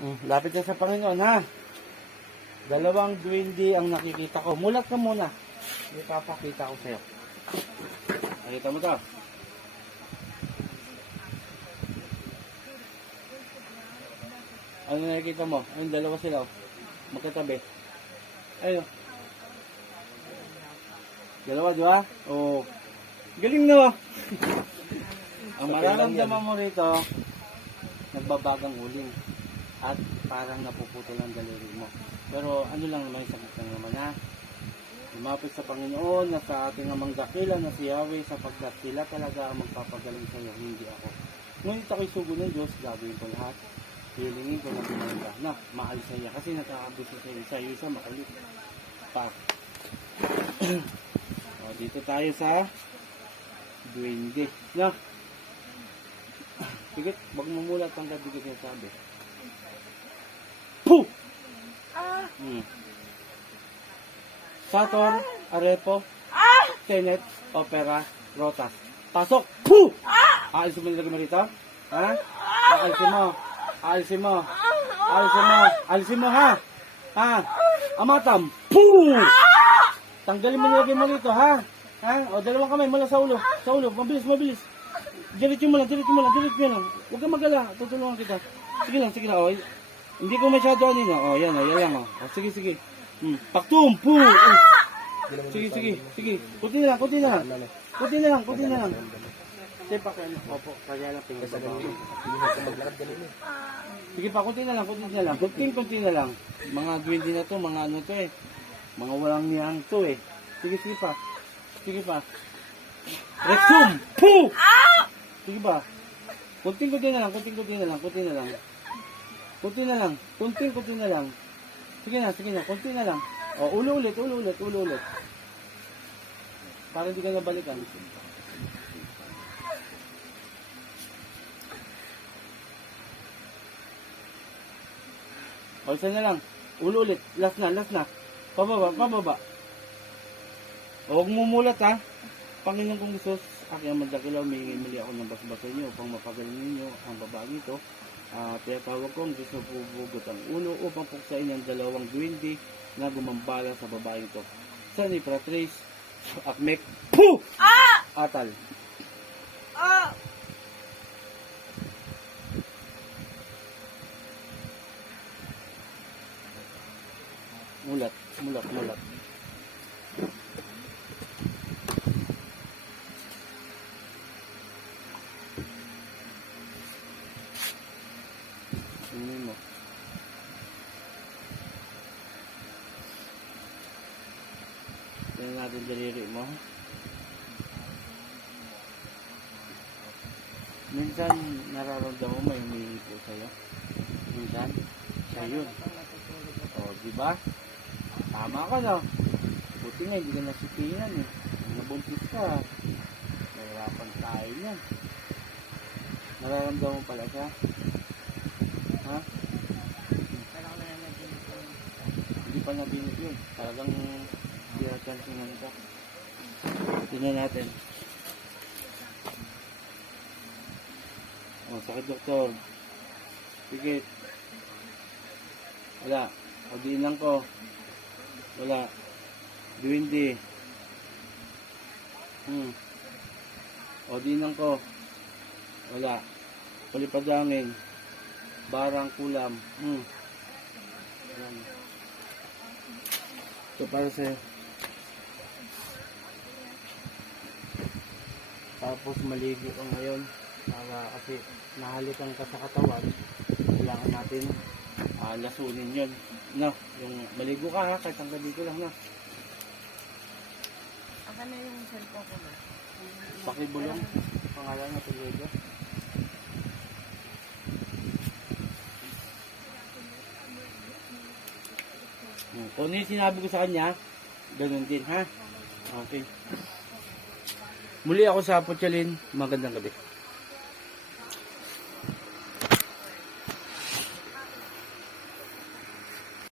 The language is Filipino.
Mm, lapit ka sa Panginoon, ha? Dalawang duwindi ang nakikita ko. Mulat ka muna. Ipapakita ko sa'yo. Nakita mo to? Ano nakikita mo? Ayun, dalawa sila. oh. Magkatabi. Ayun. Dalawa, di ba? Oo. Galing na ba? Ang mararamdaman mo rito, nagbabagang uling at parang napuputol ang daliri mo. Pero ano lang naman, sakit lang naman ha. Lumapit sa Panginoon na sa ating amang dakila na si Yahweh sapagkat sila talaga ang magpapagaling sa iyo, hindi ako. Ngunit ako'y sugo ng Diyos, gagawin ko lahat. Hilingin ko na binanda na maalis sa iya kasi nakakabuso sa iyo. Sa iyo isa makulit. Pa. o, dito tayo sa duwende. Na. Sige, wag mo mulat ang gabi ko sinasabi. Puh! Hmm. Saturn, Arepo, Tenet, Opera, Rotas. Pasok! Puh! Aalisin mo nilagay mo rito? Ha? Aalisin mo. Aalisin mo. Aalisin mo. Aalisin mo ha? Ha? Amatam. Puh! Tanggalin mo nilagay mo rito ha? Ha? O dalawang kamay mula sa ulo. Sa ulo. Mabilis, mabilis. Diretso mo lang, diretso mo lang, diretso mo lang. Huwag kang magala. Tutulungan kita. Sige lang, sige lang. O, hindi ko masyado ano yun. O, yan o, yan lang o. o sige, sige. Hmm. Paktum! Puh! Oh. Sige, sige, sige. Kunti na lang, kunti na lang. Kunti na lang, kunti na lang. Sige pa kayo. Opo, kaya lang pinagbabawa. Sige pa, kunti na lang, kunti na lang. Kunting, kunti na lang. Mga duwindi na to, mga ano to eh. Mga walang niyang to eh. Sige, sige pa. Sige pa. Resum! Puh! Sige pa. Kunting, kunti na lang, kunting, kunti na lang, kunti na lang. Kunti na lang, kunting, kunti na lang. Sige na, sige na, kunti na lang. O, ulo ulit, ulo ulit, ulo ulit. Para hindi ka nabalikan. O, isa na lang. Ulo ulit. Last na, last na. Pababa, pababa. O, huwag mumulat ha. Panginoon kong Isus, aking ang magdakilaw, may muli ako ng basbato niyo upang mapagaling ninyo ang babae ito. Uh, tinatawag ko ang Diyos na pubugot ang ulo upang puksain ang dalawang duwindi na gumambala sa babae ito. Sa ni Pratrice, Akmek, Puh! Atal. Mulat, mulat, mulat. Tingnan. Tingnan natin daliri mo. Minsan nararamdaman mo may humihingi po sa'yo. Minsan, siya yun. O, di ba? Tama ka na. Buti nga, hindi ka nasipinan eh. Nabuntis ka. Nahirapan tayo niyan. Nararamdaman pala siya. Ha? Hindi pa nabinig yun. Talagang diyatansingan ka. Tingnan natin. Oh, sakit doktor. Pikit. Wala. Pagdiin lang ko. Wala. Duwindi. Hmm. O lang ko. Wala. Palipadangin. Barang kulam. Hmm. Ayan. Ito para sa'yo. Tapos maligo ka ngayon. Para kasi nahalikan ka sa katawan. Kailangan natin ah, lasunin yun. No, yung maligo ka ha, kahit ang gabi ko lang na. Aka na yung cellphone ko na. Pakibulong. Pangalan na Pedro. Hmm, Kung ano sinabi ko sa kanya, ganun din ha. Okay. Muli ako sa Putsalin. Magandang gabi.